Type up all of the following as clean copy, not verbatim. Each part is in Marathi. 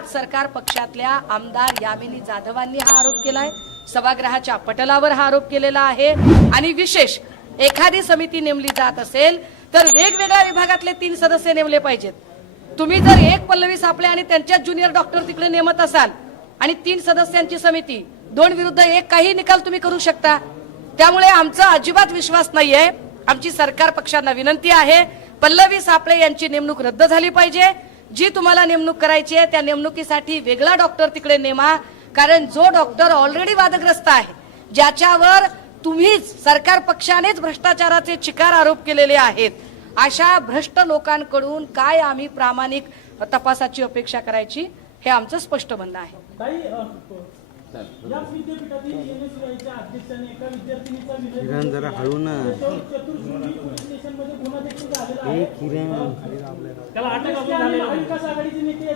याच सरकार पक्षातल्या आमदार यामिनी जाधवांनी हा आरोप केलाय, सभागृहाच्या पटलावर हा आरोप केलेला आहे। आणि विशेष एखादी समिती नेमली जात असेल तर वेगवेगळ्या विभागातले 3 सदस्य नेमले पाहिजेत। तुम्ही जर एक पल्लवी सापळे आणि त्यांच्या ज्युनियर डॉक्टर तिकडे नेमत असाल आणि 3 सदस्यांची समिती 2 विरुद्ध 1 काही निकाल तुम्ही करू शकता। त्यामुळे आमचा अजिबात विश्वास नाहीये। आमची सरकार पक्षांना विनंती आहे, पल्लवी सापळे यांची नेमणूक रद्द झाली पाहिजे। जी तुम्हाला नेमणूक करायची आहे त्या नेमणुकीसाठी वेगळा डॉक्टर तिकडे नेमा, कारण जो डॉक्टर ऑलरेडी वादग्रस्त आहे, ज्याच्यावर तुम्हीच सरकार पक्षानेच भ्रष्टाचाराचे चिकार आरोप केलेले आहेत, अशा भ्रष्ट लोकांकडून काय आम्ही प्रामाणिक तपासाची अपेक्षा करायची, हे आमचं स्पष्ट म्हणणं आहे। जरा हळू ना,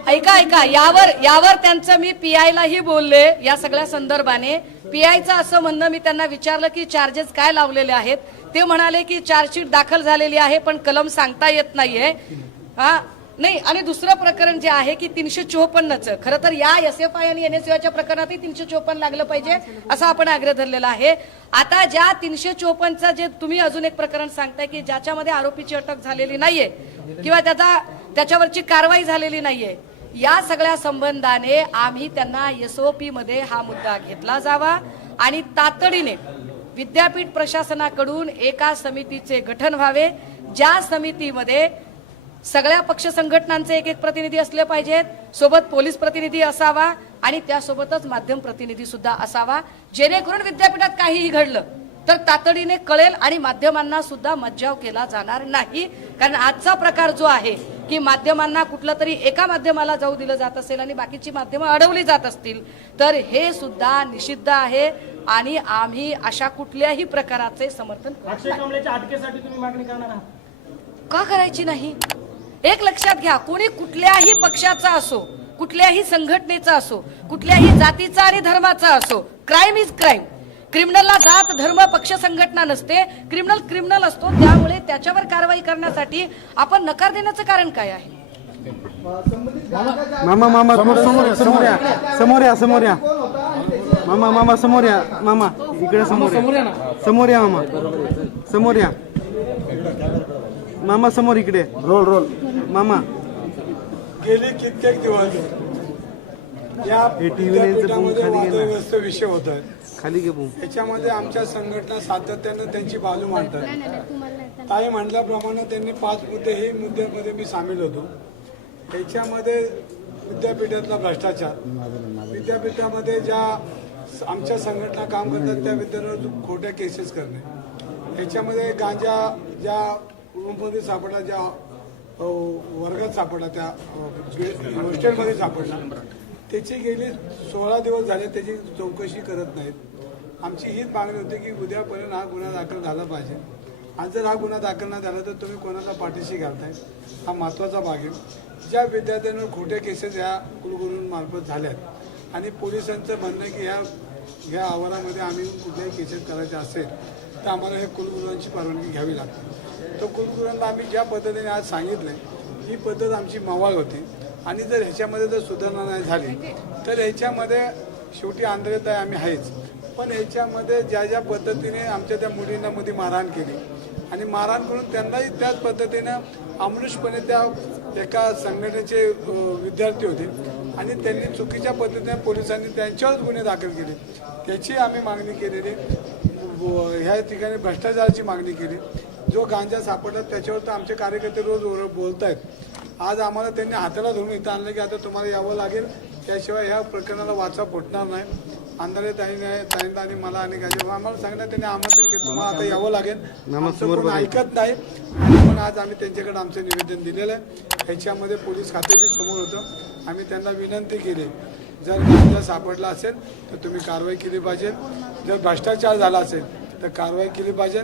ऐका यावर त्यांचं मी पीआयलाही बोलले या सगळ्या संदर्भाने। पीआयचं असं म्हणणं, मी त्यांना विचारलं की चार्जेस काय लावलेले आहेत, ते म्हणाले की चार्जशीट दाखल झालेली आहे पण कलम सांगता येत नाहीये। नाही, आणि दुसरं प्रकरण जे आहे की 354चं, खरं तर या एसएफआय आणि एनएसयूच्या प्रकरणातही 354 लागलं पाहिजे असा आपण आग्रह धरलेला आहे। आता ज्या 354चं जे तुम्ही अजून एक प्रकरण सांगताय की ज्याच्यामध्ये आरोपीची अटक झालेली नाहीये किंवा त्याच्यावरची कारवाई झालेली नाहीये, या सगळ्या संबंधाने आम्ही त्यांना एसओपी मध्ये हा मुद्दा घेतला जावा आणि तातडीने विद्यापीठ प्रशासनाकडून एका समितीचे गठन व्हावे, ज्या समितीमध्ये सगळ्या पक्ष संघटनांचे एक प्रतिनिधी असले पाहिजेत, सोबत पोलीस प्रतिनिधी असावा आणि त्यासोबतच माध्यम प्रतिनिधी सुद्धा असावा, जेणेकरून विद्यापीठात काहीही घडलं तर तातडीने कळेल आणि माध्यमांना सुद्धा मज्जाव केला जाणार नाही। कारण आजचा प्रकार जो आहे की माध्यमांना कुठलं तरी एका माध्यमाला जाऊ दिलं जात असेल आणि बाकीची माध्यमं अडवली जात असतील तर हे सुद्धा निषिद्ध आहे आणि आम्ही अशा कुठल्याही प्रकाराचे समर्थन अटकेसाठी तुम्ही मागणी करणार आहात का करायची नाही। एक लक्षात घ्या, कोणी कुठल्याही पक्षाचा असो, कुठल्याही संघटनेचा असो, कुठल्याही जातीचा आणि धर्माचा असो, क्राईम इज क्राईम। क्रिमिनलला जात धर्म पक्ष संघटना नसते, क्रिमिनल क्रिमिनल असतो, त्यामुळे त्याच्यावर कारवाई करण्यासाठी आपण नकार देण्याचं कारण काय आहे? मामा समोर या मामा समोर या, मामा इकडे समोर या मामा समोर इकडे रोल मामा। गेले कित्येक दिवस या विद्यापीठामध्ये वादग्रस्त विषय होत आहेत, खाली घे बूम। याच्यामध्ये आमच्या संघटना सातत्यानं त्यांची बाजू मांडतात। ताई म्हटल्याप्रमाणे त्यांनी 5 मुद्दे, हे मुद्द्यामध्ये मी सामील होतो। याच्यामध्ये विद्यापीठातला भ्रष्टाचार, विद्यापीठामध्ये ज्या आमच्या संघटना काम करतात त्या विद्यार्थ्यांवर खोट्या केसेस करणे, याच्यामध्ये गांजा ज्या रूममध्ये सापडला, ज्या वर्गात सापडला, त्या हॉस्टेलमध्ये सापडला, त्याची गेली 16 दिवस झाले त्याची चौकशी करत नाहीत। आमची हीच मागणी होती की उद्यापर्यंत हा गुन्हा दाखल झाला पाहिजे। आज जर हा गुन्हा दाखल नाही झाला तर तुम्ही कोणाला पाठीशी घालताय, हा महत्त्वाचा भाग आहे। ज्या विद्यार्थ्यांवर खोट्या केसेस या कुलगुरूंमार्फत झाल्यात आणि पोलिसांचं म्हणणं आहे की ह्या आवारामध्ये आम्ही कुठल्याही केसेस करायचे असेल तर आम्हाला हे कुलगुरूंची परवानगी घ्यावी लागते। तो कुलगुरूंना आम्ही ज्या पद्धतीने आज सांगितलंय ही पद्धत आमची मवाळ होती आणि जर ह्याच्यामध्ये जर सुधारणा नाही झाली तर ह्याच्यामध्ये शेवटी आंधळेत आहे, आम्ही आहेच, पण ह्याच्यामध्ये ज्या पद्धतीने आमच्या त्या मुलींना मध्ये मारहाण केली आणि मारहाण करून त्यांनाही त्याच पद्धतीनं अमनुष्यपणे त्या एका संघटनेचे विद्यार्थी होते आणि त्यांनी चुकीच्या पद्धतीने पोलिसांनी त्यांच्यावर गुन्हे दाखल केले, त्याची आम्ही मागणी केलेली। ह्या ठिकाणी भ्रष्टाचाराची मागणी केली। जो गांजा सापडला त्याच्यावर तर आमचे कार्यकर्ते रोज बोलत आहेत। आज आम्हाला त्यांनी हाताला धरून इथं आणलं की आता तुम्हाला यावं लागेल, त्याशिवाय ह्या प्रकरणाला वाचा फुटणार नाही। अंधारे ताईंना आणि मला आणि आम्हाला सांगण्यात त्यांनी आमंत्रण केलं, तुम्हाला आता यावं लागेल, कोण ऐकत नाही। पण आज आम्ही त्यांच्याकडे आमचं निवेदन दिलेलं आहे। ह्याच्यामध्ये पोलीस खाते बी समोर होतं। आम्ही त्यांना विनंती केली, जर गांजा सापडला असेल तर तुम्ही कारवाई केली पाहिजे, जर भ्रष्टाचार झाला असेल तर कारवाई केली पाहिजे।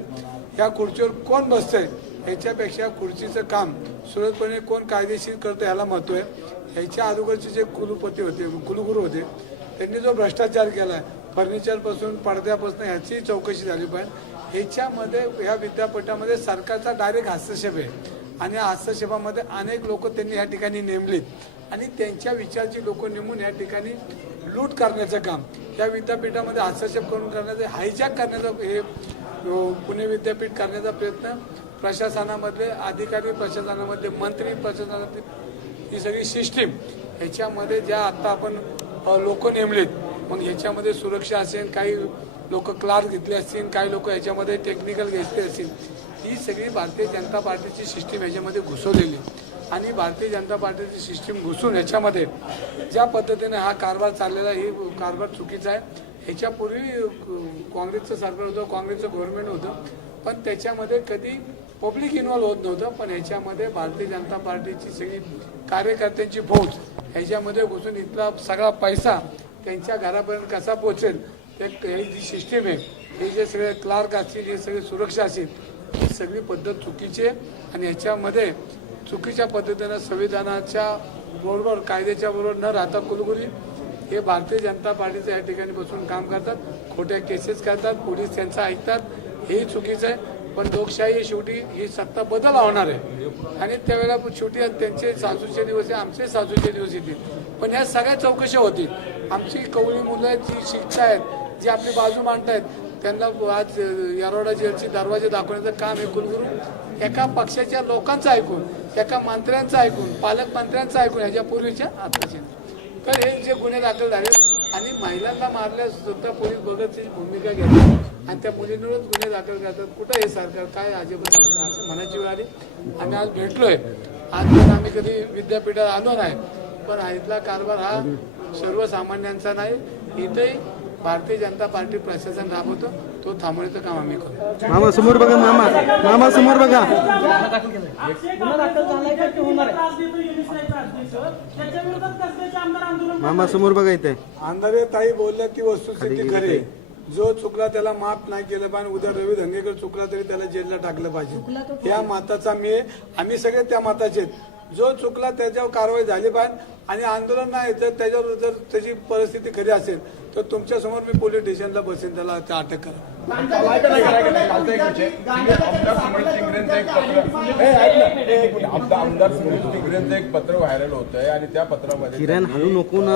ह्या खुर्चीवर कोण बसतंय ह्याच्यापेक्षा खुर्चीचं काम सुरळीतपणे कोण कायदेशीर करतं ह्याला महत्त्व आहे। ह्याच्या अगोदरचे जे कुलगुरू होते त्यांनी जो भ्रष्टाचार केला आहे, फर्निचरपासून पडद्यापासून ह्याची चौकशी झाली पाहिजे। ह्याच्यामध्ये ह्या विद्यापीठामध्ये सरकारचा डायरेक्ट हस्तक्षेप आहे आणि या हस्तक्षेपामध्ये अनेक लोक त्यांनी या ठिकाणी नेमलीत आणि त्यांच्या विचारची लोक नेमून या ठिकाणी लूट करण्याचं काम, त्या विद्यापीठामध्ये हस्तक्षेप करून करण्याचं, हायजॅक करण्याचं, हे पुणे विद्यापीठ करण्याचा प्रयत्न प्रशासनामधले अधिकारी, प्रशासनामधले मंत्री, प्रशासनातली ही सगळी सिस्टीम, ह्याच्यामध्ये ज्या आत्ता आपण लोक नेमलेत, मग ह्याच्यामध्ये सुरक्षा असेल, काही लोक क्लार्क घेतले असतील, काही लोक ह्याच्यामध्ये टेक्निकल घेतले असतील, ही सगळी भारतीय जनता पार्टीची सिस्टीम ह्याच्यामध्ये घुसवलेली आणि भारतीय जनता पार्टीची सिस्टीम घुसून ह्याच्यामध्ये ज्या पद्धतीने हा कारभार चाललेला, ही कारभार चुकीचा आहे. ह्याच्यापूर्वी काँग्रेसचं सरकार होतं, काँग्रेसचं गव्हर्नमेंट होतं, पण त्याच्यामध्ये कधी पब्लिक इन्व्हॉल्व होत नव्हतं, पण ह्याच्यामध्ये भारतीय जनता पार्टीची सगळी कार्यकर्त्यांची फौज ह्याच्यामध्ये घुसून इथला सगळा पैसा त्यांच्या घरापर्यंत कसा पोहोचेल, ही जी सिस्टीम आहे, हे जे सगळे क्लार्क असतील, हे सगळी सुरक्षा असेल, ही सगळी पद्धत चुकीची आहे. आणि ह्याच्यामध्ये चुकीच्या पद्धतीनं संविधानाच्या बरोबर, कायद्याच्या बरोबर न राहता कुलगुरी हे भारतीय जनता पार्टीचं या ठिकाणी बसून काम करतात, खोट्या केसेस करतात, पोलीस त्यांचं ऐकतात, हेही चुकीचं आहे. पण लोकशाही शेवटी ही सत्ता बदल होणार आहे आणि त्यावेळेला शेवटी त्यांचे सासूचे दिवस आहे, आमचे सासूचे दिवस येतील, पण ह्या सगळ्या चौकशा होतील. आमची कवळी मुलं जी शिक्षा आहेत, जी आपली बाजू मांडतायत, त्यांना आज येरवडा जेलची दरवाजे दाखवण्याचं काम हे कुलगुरू एका पक्षाच्या लोकांचं ऐकून, एका मंत्र्यांचं ऐकून, पालकमंत्र्यांचं ऐकून, ह्याच्या पूर्वीच्या आताचे, तर हे जे गुन्हे दाखल झाले आणि महिलांना मारल्यास सुद्धा पोलीस बघतची भूमिका घेतात आणि त्या मुलींवरच गुन्हे दाखल करतात. कुठं हे सरकार, काय अजिब सरकार, असं म्हणायची वेळ आली. आम्ही आज भेटलोय, आज पण आम्ही कधी विद्यापीठात आलो नाही, पण इथला कारभार हा सर्वसामान्यांचा नाही, इथेही भारतीय जनता पार्टी प्रशासन राबवतो, तो थांबवण्याचं काम आम्ही करतो. मामा समोर बघा, मामा समोर बघा. गुन्हा दाखल झालाय का की होणार आहे? मामा समोर बघा इथे. अंधारे ताई बोलल्या की वस्तुस्थिती खरी, जो चुकला त्याला माफ नाही केलं पाहिजे. उद्या रवी धंगेकर चुकला तरी त्याला जेलला टाकलं पाहिजे, या मताचा आम्ही सगळे त्या मताचे. जो चुकला त्याच्यावर कारवाई झाली पाहिजे आणि आंदोलन नाही तर त्याच्यावर जर त्याची परिस्थिती खरी असेल तर तुमच्या समोर मी पोलीस स्टेशनला बसेन, त्याला अटक करा. आमदार सुनील टिंगरेंचं एक पत्र व्हायरल होत आहे आणि त्या पत्रामध्ये किरण हलू नको ना.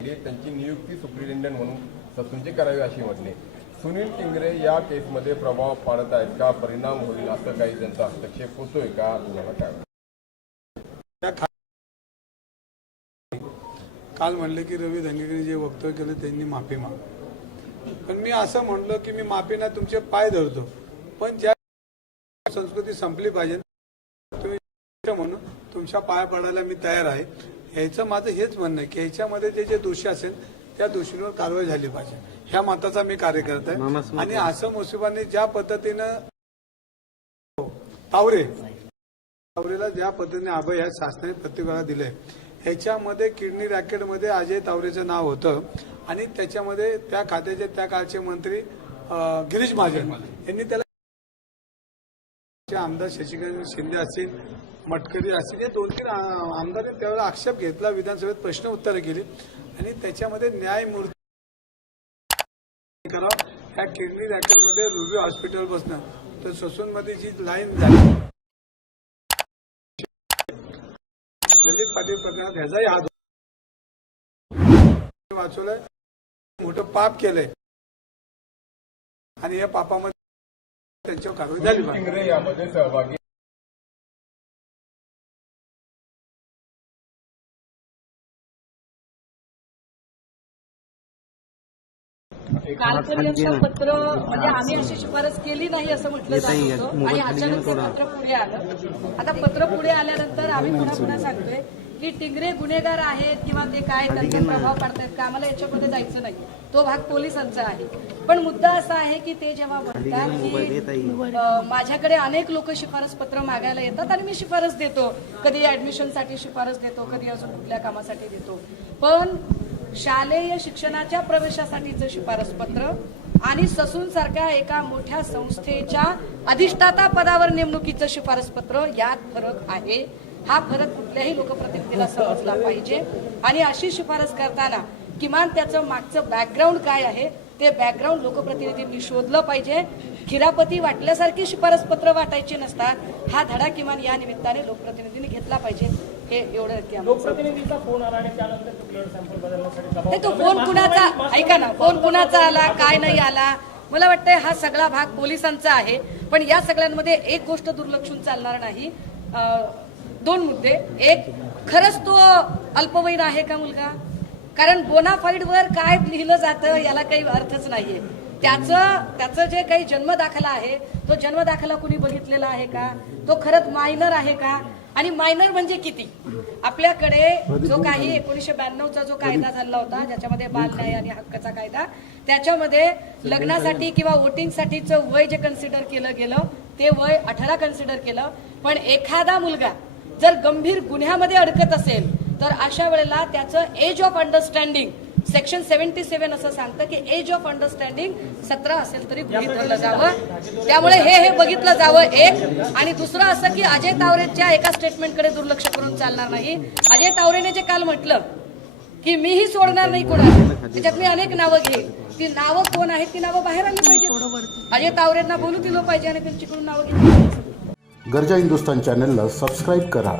त्यांची नियुक्ती सुप्रिटेंडंट म्हणून ससूनची करावी अशी म्हटली. सुनील टिंगरे या केसमध्ये प्रभाव पाडत आहेत का, परिणाम होईल असं काही त्यांचा हस्तक्षेप होतोय का, तुम्हाला काय वाटतं? काल म्हणले की रवी धंगेकरने जे वक्तव्य केलं त्यांनी माफी माग, पण मी असं म्हणलो की मी माफी नाही, तुमचे पाय धरतो, पण ज्या संस्कृती संपली पाहिजे तुम्ही म्हणून तुमच्या पाया पडायला मी तयार आहे. ह्याचं माझं हेच म्हणणं आहे की ह्याच्यामध्ये जे दोषी असेल त्या दोषींवर कारवाई झाली पाहिजे, ह्या मताचा मी कार्यकर्ता आहे. आणि असं मुसिबांनी ज्या पद्धतीनं तावरेला ज्या पद्धतीने अभय ह्या शासनाने प्रत्येकाला दिलंय, ह्याच्यामध्ये किडनी रॅकेटमध्ये अजय तावरेचं नाव होतं आणि त्याच्यामध्ये त्या खात्याचे त्या काळचे मंत्री गिरीश महाजन यांनी त्याला, आमदार शशिकांत शिंदे असतील, मटकरी असतील, हे 2-3 आमदारांनी त्यावेळेला आक्षेप घेतला, विधानसभेत प्रश्न उत्तरं केली आणि त्याच्यामध्ये न्यायमूर्ती करावं. ह्या किडनी रॅकेटमध्ये रुबी हॉस्पिटल बसणं, तर ससूनमध्ये जी लाईन झाली ललित पाटील प्रकरणात ह्याचाही हात वाचवलाय, मोठं पाप केलंय आणि या पापामध्ये त्यांच्यावर कारवाई झाली पाहिजे. टिंगरे यामध्ये सहभागी कालपर्यंत पत्र म्हणजे आम्ही अशी शिफारस केली नाही असं म्हटलं जात होतं आणि अचानक ते पत्र पुढे आलं. आता पत्र पुढे आल्यानंतर आम्ही पुन्हा सांगतोय की टिंगरे गुन्हेगार आहेत किंवा ते काय त्यांचा प्रभाव पाडतायत का, आम्हाला याच्यामध्ये जायचं नाही, तो भाग पोलिसांचा आहे. पण मुद्दा असा आहे की ते जेव्हा म्हणतात की माझ्याकडे अनेक लोक शिफारस पत्र मागायला येतात आणि मी शिफारस देतो, कधी ऍडमिशनसाठी शिफारस देतो, कधी अजून कुठल्या कामासाठी देतो, पण शालेय शिक्षणाच्या प्रवेशासाठीचं शिफारस पत्र आणि ससून सारख्या एका मोठ्या संस्थेच्या अधिष्ठाता पदावर नेमणुकीचं शिफारस पत्र यात फरक आहे. हा फरक कुठल्याही लोकप्रतिनिधीला समजला पाहिजे आणि अशी शिफारस करताना किमान त्याचं मागचं बॅकग्राऊंड काय आहे ते बॅकग्राऊंड लोकप्रतिनिधींनी शोधलं पाहिजे. खिरापती वाटल्यासारखी शिफारस पत्र वाटायची नसतात. हा धडा किमान या निमित्ताने लोकप्रतिनिधींनी घेतला पाहिजे. हे एवढं नक्की आम्हाला लोकप्रतिनिधीचा फोन आला आणि त्यानंतर ब्लड सॅम्पल बदलण्यासाठी दबाव नाही, तो फोन कुणाचा, ऐका ना, फोन कुणाचा आला, काय नाही आला, मला वाटतंय हा सगळा भाग पोलिसांचा आहे. पण या सगळ्यांमध्ये एक गोष्ट दुर्लक्षून चालणार नाही. दोन मुद्दे. एक, खरंच तो अल्पवयीन आहे का मुलगा? कारण बोनाफाईडवर काय लिहिलं जातं याला काही अर्थच नाहीये. त्याचं जे काही जन्मदाखला आहे तो जन्मदाखला कुणी बघितलेला आहे का? तो खरंच मायनर आहे का? आणि मायनर म्हणजे किती? आपल्याकडे जो काही 1992चा जो कायदा झाला होता ज्याच्यामध्ये बाल न्याय आणि हक्काचा कायदा, त्याच्यामध्ये लग्नासाठी किंवा वोटिंगसाठीचं वय जे कन्सिडर केलं गेलं ते वय 18 कन्सिडर केलं. पण एखादा मुलगा जर गंभीर गुन्ह्यामध्ये अडकत असेल तर अशा वेळेला त्याचं एज ऑफ अंडरस्टँडिंग सेक्शन 77 असं सांगतं की एज ऑफ अंडरस्टँडिंग 17 असेल तरी गृहीत धरलं जावं. त्यामुळे हे बघितलं जावं. एक. आणि दुसरं असं की अजय तावरेच्या एका स्टेटमेंटकडे दुर्लक्ष करून चालणार नाही. अजय तावरेने जे काल म्हटलं की मीही सोडणार नाही कोणाला, त्याच्यात मी अनेक नावं घेईन, ती नावं कोण आहेत ती नावं बाहेर आली पाहिजे. अजय तावरेंना बोलू दिलं पाहिजे आणि त्यांच्याकडून नावं घेतली पाहिजे. गर्जा हिंदुस्तान चॅनलला सबस्क्राईब करा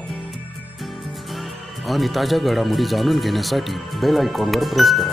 आणि ताज्या घडामोडी जाणून घेण्यासाठी बेल आयकॉनवर प्रेस करा.